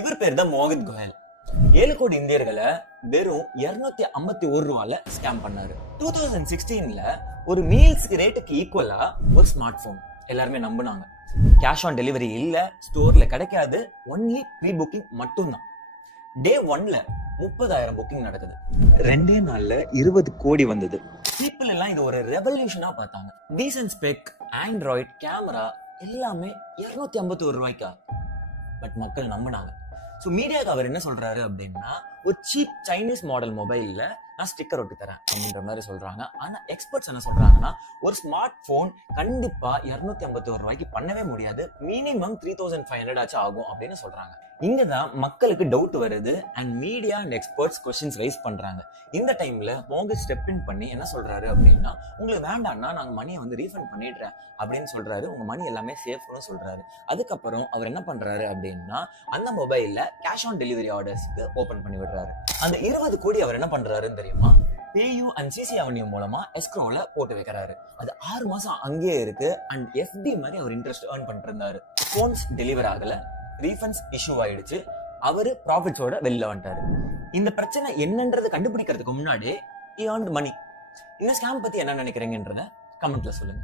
இவர் பேர் தான் மோகித் கோயல். 7 கோடி இந்தியர்களை வெறும் 251 ரூபால ஸ்கேம் பண்ணாரு. 2016ல ஒரு மீல்ஸ்க்கு ரேட்டுக்கு ஈக்குவலா ஒரு ஸ்மார்ட் போன் எல்லாருமே நம்பினாங்க. கேஷ் ஆன் டெலிவரி இல்ல, ஸ்டோர்ல கிடைக்காது, ஒன்லி ப்ரீ புக்கிங் மட்டும்தான். டே 1ல 30,000 புக்கிங் நடக்குது. 2 நாள்ல 20 கோடி வந்தது. பீப்புள் எல்லாம் இது ஒரு ரெவல்யூஷனா பார்த்தாங்க. டீசன்ட் ஸ்பெக், ஆண்ட்ராய்ட், கேமரா எல்லாமே 251 ரூபாய்க்கா? பட் மக்கள் நம்பினாங்க. ஸோ மீடியாவுக்கு அவர் என்ன சொல்றாரு அப்படின்னா, ஒரு சீப் சைனீஸ் மாடல் மொபைல்ல நான் ஸ்டிக்கர் ஒட்டி தரேன் அப்படின்ற மாதிரி சொல்றாங்க. ஆனா எக்ஸ்பர்ட்ஸ் என்ன சொல்றாங்கன்னா, ஒரு ஸ்மார்ட் போன் கண்டிப்பா 251 ரூபாய்க்கு பண்ணவே முடியாது, மினிமம் 3,500 ஆச்சும் ஆகும் அப்படின்னு சொல்றாங்க. இங்கதான் மக்களுக்கு டவுட் வருது and media and experts questions rice பண்றாங்க. இந்த டைம்ல மோகித் ஸ்டெப் இன் பண்ணி என்ன சொல்றாரு அப்படின்னா, உங்களுக்கு வேண்டாம்னா நாங்க மணியை வந்து ரீஃபண்ட் பண்ணிடுறேன் அப்படின்னு சொல்றாரு. உங்க மணி எல்லாமே சேஃப்னு சொல்றாரு. அதுக்கப்புறம் அவர் என்ன பண்றாரு அப்படின்னா, அந்த மொபைல்ல கேஷ் ஆன் டெலிவரி ஆர்டர்ஸ்க்கு ஓபன் பண்ணி விடுறாரு. அந்த 20 கோடி அவர் என்ன பண்றாருன்னு தெரியுமா? PayU அண்ட் CC Avenue மூலமா எஸ்க்ரோல போட்டு வைக்கிறாரு. அது 6 மாசம் அங்கேயே இருக்கு அண்ட் FD மாதிரி அவர் இன்ட்ரெஸ்ட் ஏர்ன் பண்ணிட்டு இருந்தாரு. போன்ஸ் டெலிவர் ஆகல, ரீஃபண்ட்ஸ் இஷ்யூ ஆயிடுச்சு, அவரு ப்ராஃபிட்ஸோட வெளில வந்துட்டாரு. இந்த பிரச்சனை என்னன்றது கண்டுபிடிக்கிறதுக்கு முன்னாடி he earned money. இந்த ஸ்கேம் பத்தி என்ன நினைக்கிறீங்கன்றத கமெண்ட்ல சொல்லுங்க.